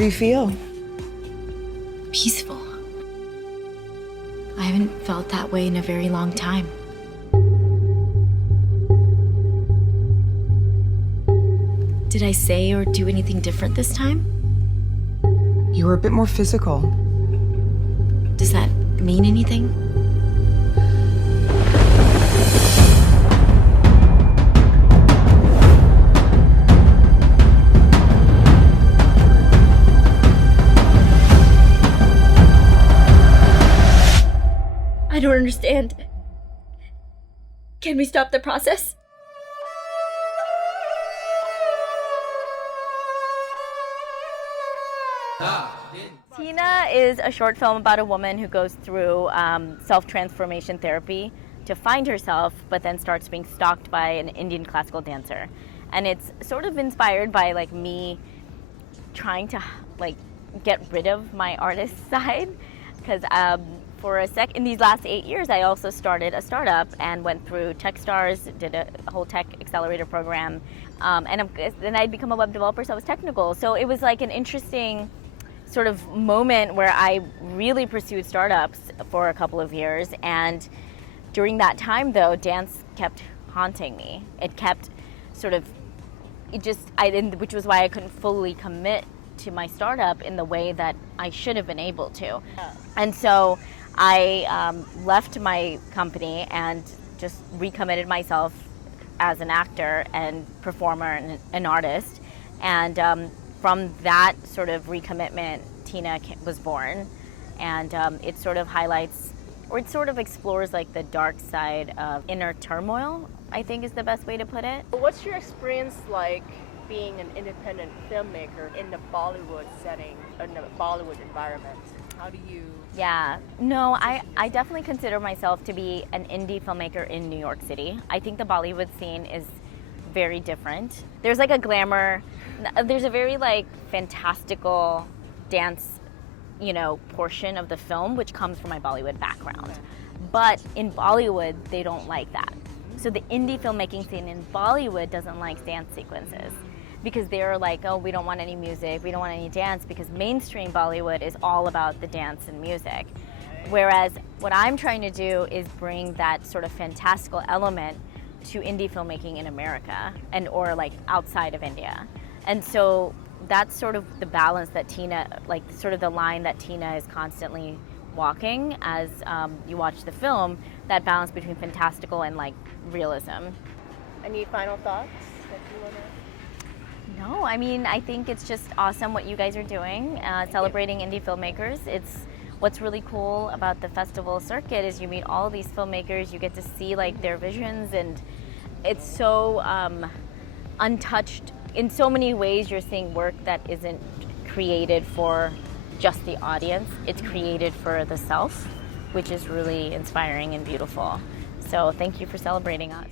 do you feel? Peaceful. I haven't felt that way in a very long time. Did I say or do anything different this time? You were a bit more physical. Does that mean anything? I don't understand. Can we stop the process? Tina is a short film about a woman who goes through self-transformation therapy to find herself, but then starts being stalked by an Indian classical dancer. And it's sort of inspired by like me trying to like get rid of my artist side, because for a sec in these last 8 years I also started a startup and went through Techstars, did a whole tech accelerator program, and then I'd become a web developer, so I was technical. So it was like an interesting sort of moment where I really pursued startups for a couple of years, and during that time though, dance kept haunting me. It kept sort of, which was why I couldn't fully commit to my startup in the way that I should have been able to. And so I left my company and just recommitted myself as an actor and performer and an artist. And from that sort of recommitment, Tina was born. And it sort of highlights, or it sort of explores like the dark side of inner turmoil, I think is the best way to put it. What's your experience like being an independent filmmaker in the Bollywood setting, in the Bollywood environment? How do you... Yeah, no, I definitely consider myself to be an indie filmmaker in New York City. I think the Bollywood scene is very different. There's like a glamour, there's a very like fantastical dance, portion of the film, which comes from my Bollywood background. But in Bollywood, they don't like that. So the indie filmmaking scene in Bollywood doesn't like dance sequences, because they're like, oh, we don't want any music, we don't want any dance, because mainstream Bollywood is all about the dance and music. Whereas what I'm trying to do is bring that sort of fantastical element to indie filmmaking in America or like outside of India. And so that's sort of the balance that Tina, like sort of the line that Tina is constantly walking as you watch the film, that balance between fantastical and like realism. Any final thoughts that you want to... No, I mean, I think it's just awesome what you guys are doing, celebrating indie filmmakers. What's really cool about the festival circuit is you meet all these filmmakers, you get to see like their visions, and it's so untouched. In so many ways, you're seeing work that isn't created for just the audience. It's created for the self, which is really inspiring and beautiful. So thank you for celebrating us.